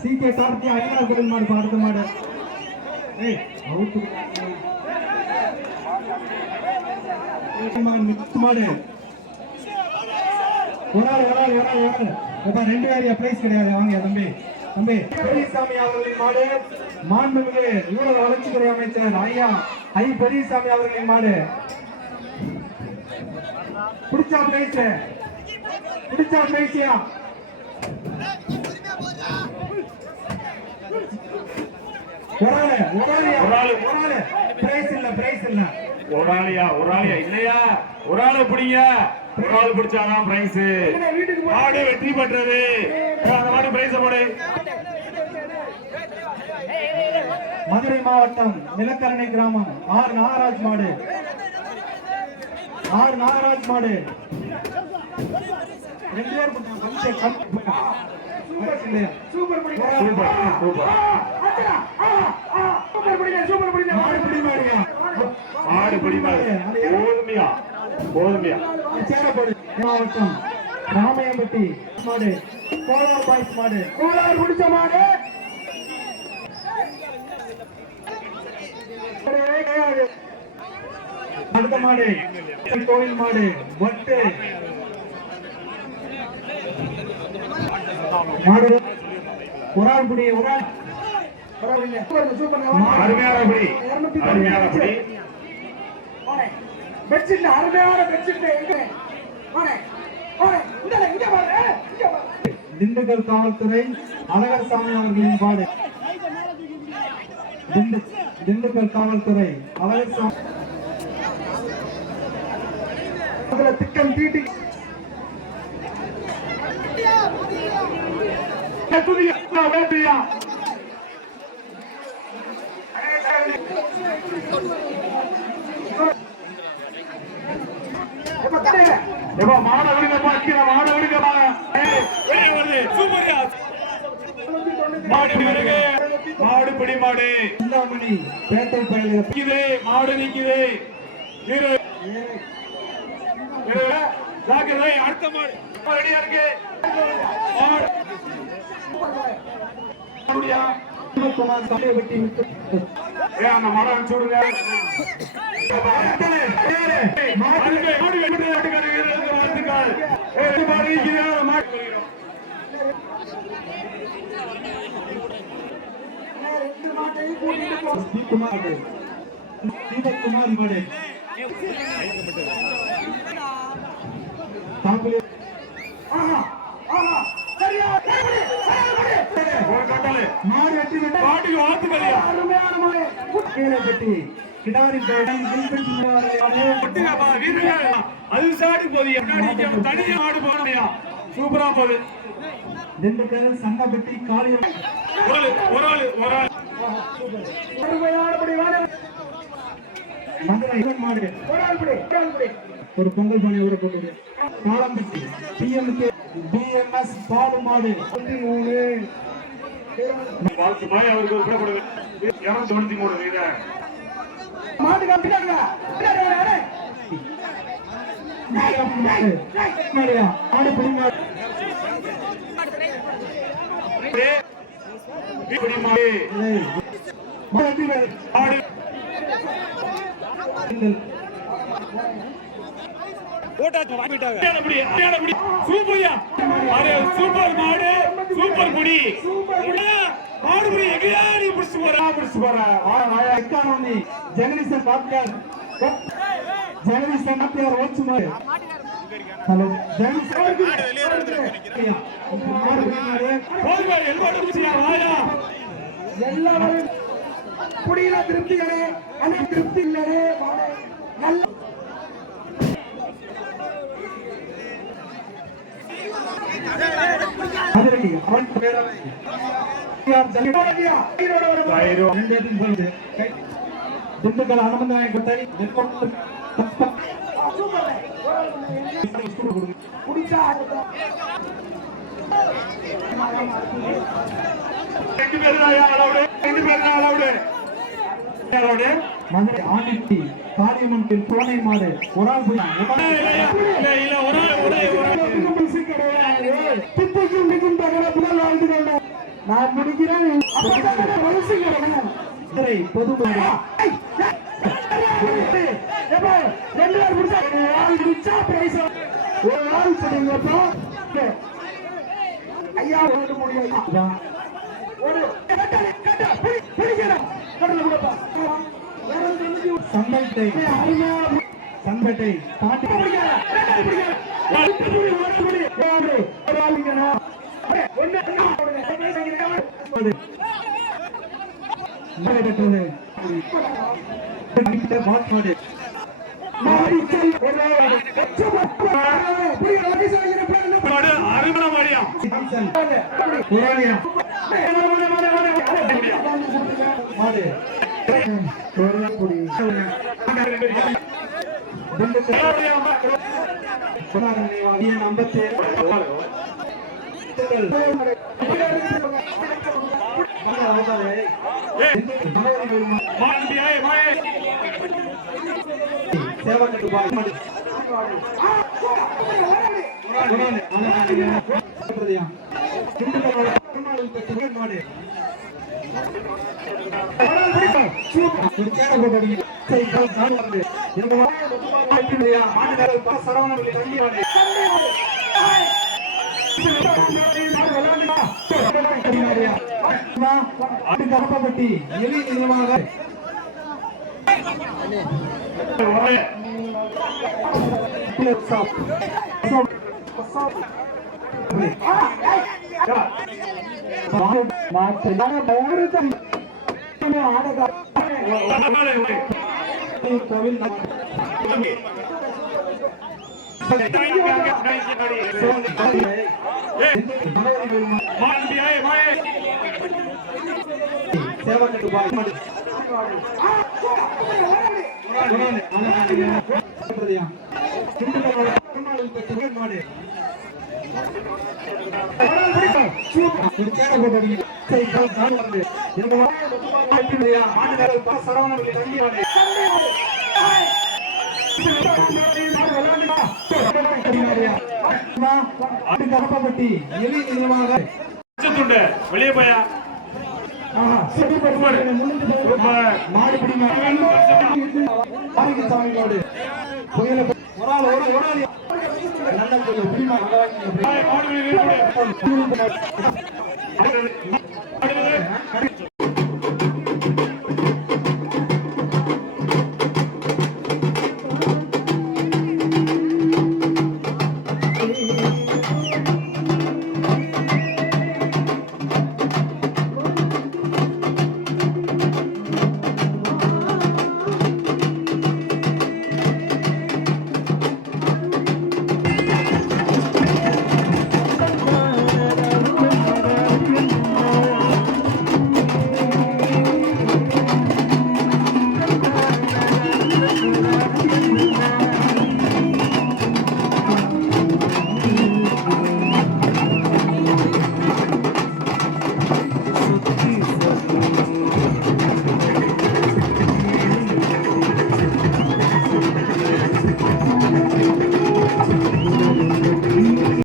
சீக்கிய கார்த்தி ஐநாள் மாடு அடுத்த மாடு மாடு ரெண்டு பேர் பிரைஸ் கிடையாது. வாங்க தம்பி தம்பி பெரியசாமி அவர்களின் மாடு மாண்புமிகு ஊரக வளர்ச்சித்துறை அமைச்சர் ஐயா ஐ பெரியசாமி அவர்களின் மாடு பிடிச்சா பிரைஸியா ஒரு ஆளியா இல்லையா? ஒரு ஆளு பிடிங்க. ஒரு ஆள் பிடிச்சாதான் பிரைஸ். மாடு வெற்றி பெற்றது. அந்த மாடு பிரைஸ் போடு. மதுரை மாவட்டம் நிலக்கரணை கிராமம் ஆர் நாகராஜ் மாடு. ரெண்டு பேர் மாவட்டம் ராமையம்பட்டி மாடு கோலார் பாய்ஸ் மாடு. கோலார் முடிச்ச மாடு அடுத்த மாடு கோயில் மாடு வட்டு மாடு உரால்புடி திண்டுக்கல் காவல்துறை அழகர்சாமி அவர்களின் பாடு. திண்டுக்கல் காவல்துறை அழகர்சாமி திட்டம் தீட்டி மாடு பிடி மாடு பேட்டை நிக்குது. மாடு நிக்குது. அடுத்த மாடு ரெடியா இருக்கு. அந்த மரம் சொல்லுங்க. குமாரி மாடு சூப்பரா போகுது. திண்டுக்கல் சங்கப்பட்டி காளியம் மதுரை மாடு ஒரு பொங்கல் பானை ஊற போட்டு காலம்பட்டி பிஎம்எஸ் பாலு மாடு சூப்பர் மாடு சூப்பர் குடி மாடு ஜெகதீசன் பாப்கார் ஜெகதீஷ் சமத்தியார் ஓச்சுமாறு ஹலோ ஜெகதீஷ் எல்லாரும் புடியில திருப்திகளே அனை திருப்தி இல்லே நல்ல அதிரடி அவன் பேரவை யார் ஜெகதீஷ் திண்டுக்கல் அனுமந்தாயம் கொட்டை மதுரை ஆண்டிட்டி பாலியமன்றில் சோனை மாடு ஒரு ஆள் நான் முடிக்கிறேன் பொது ஐயா சம்பட்டை கலப்பப்பட்டி எலி நிலமாக கலப்பப்பட்டி எலி நிலமாக வெளியே போயா சாமியோடு புயல ஒரு ஆள் நல்ல